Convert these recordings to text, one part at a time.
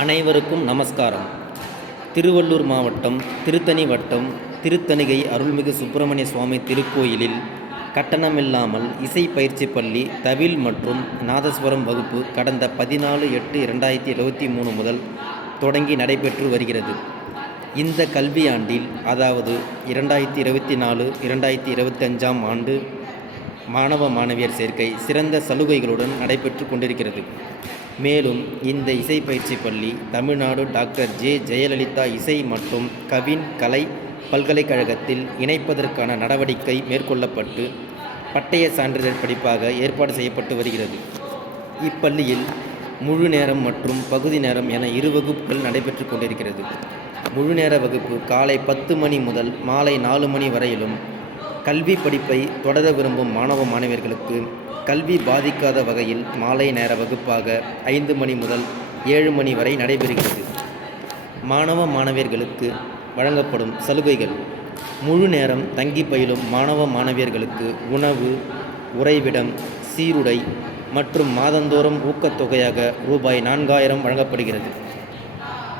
அனைவருக்கும் நமஸ்காரம். திருவள்ளூர் மாவட்டம் திருத்தணி வட்டம் திருத்தணிகை அருள்மிகு சுப்பிரமணிய சுவாமி திருக்கோயிலில் கட்டணமில்லாமல் இசை பயிற்சி பள்ளி தவில் மற்றும் நாதஸ்வரம் வகுப்பு கடந்த 14/8/2023 முதல் தொடங்கி நடைபெற்று வருகிறது. இந்த கல்வியாண்டில், அதாவது 2024-2025 ஆண்டு மாணவ மாணவியர் சேர்க்கை சிறந்த சலுகைகளுடன் நடைபெற்று கொண்டிருக்கிறது. மேலும் இந்த இசை பயிற்சி பள்ளி தமிழ்நாடு டாக்டர் ஜே. ஜெயலலிதா இசை மற்றும் கவின் கலை பல்கலைக்கழகத்தில் இணைப்பதற்கான நடவடிக்கை மேற்கொள்ளப்பட்டு பட்டய சான்றிதழ் படிப்பாக ஏற்பாடு செய்யப்பட்டு வருகிறது. இப்பள்ளியில் முழு நேரம் மற்றும் பகுதி நேரம் என 2 வகுப்புகள் நடைபெற்று கொண்டிருக்கிறது. முழு நேர வகுப்பு காலை 10 மணி முதல் மாலை 4 மணி வரையிலும், கல்வி படிப்பை தொடர விரும்பும் மாணவ மாணவியர்களுக்கு கல்வி பாதிக்காத வகையில் மாலை நேர வகுப்பாக 5 மணி முதல் 7 மணி வரை நடைபெறுகிறது. மாணவ மாணவியர்களுக்கு வழங்கப்படும் சலுகைகள்: முழு நேரம் தங்கி பயிலும் மாணவ மாணவியர்களுக்கு உணவு, உறைவிடம், சீருடை மற்றும் மாதந்தோறும் ஊக்கத்தொகையாக ரூபாய் 4000 வழங்கப்படுகிறது.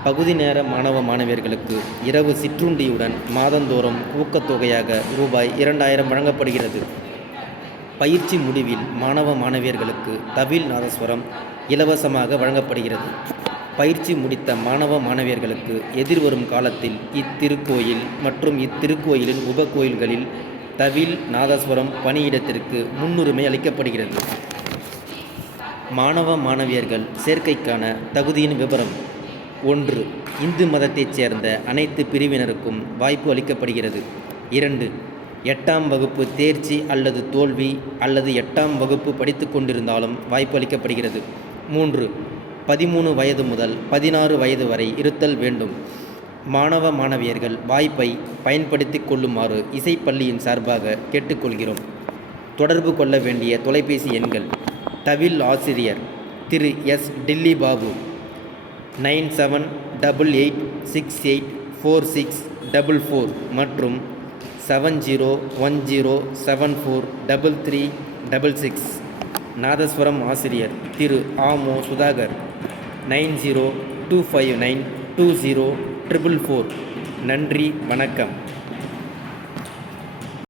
பகுதி நேர மாணவ மாணவியர்களுக்கு இரவு சிற்றுண்டியுடன் மாதந்தோறும் ஊக்கத்தொகையாக ரூபாய் 2000 வழங்கப்படுகிறது. பயிற்சி முடிவில் மாணவ மாணவியர்களுக்கு தவில் நாதஸ்வரம் இலவசமாக வழங்கப்படுகிறது. பயிற்சி முடித்த மாணவ மாணவியர்களுக்கு எதிர்வரும் காலத்தில் இத்திருக்கோயில் மற்றும் இத்திருக்கோயிலின் உபகோயில்களில் தவில் நாதஸ்வரம் பணியிடத்திற்கு முன்னுரிமை அளிக்கப்படுகிறது. மாணவ மாணவியர்கள் சேர்க்கைக்கான தகுதியின் விவரம்: 1. இந்து மதத்தைச் சேர்ந்த அனைத்து பிரிவினருக்கும் வாய்ப்பு அளிக்கப்படுகிறது. 2. 8ஆம் வகுப்பு தேர்ச்சி அல்லது தோல்வி அல்லது 8ஆம் வகுப்பு படித்து கொண்டிருந்தாலும் வாய்ப்பு அளிக்கப்படுகிறது. 3. 13 வயது முதல் 16 வயது வரை இருத்தல் வேண்டும். மாணவ மாணவியர்கள் வாய்ப்பை பயன்படுத்தி கொள்ளுமாறு இசைப்பள்ளியின் சார்பாக கேட்டுக்கொள்கிறோம். தொடர்பு கொள்ள வேண்டிய தொலைபேசி எண்கள்: தவில் ஆசிரியர் திரு எஸ். டில்லி பாபு 9788684644 மற்றும் 7010743366. நாதஸ்வரம் ஆசிரியர் திரு ஆமோ சுதாகர் 9025920444. நன்றி, வணக்கம்.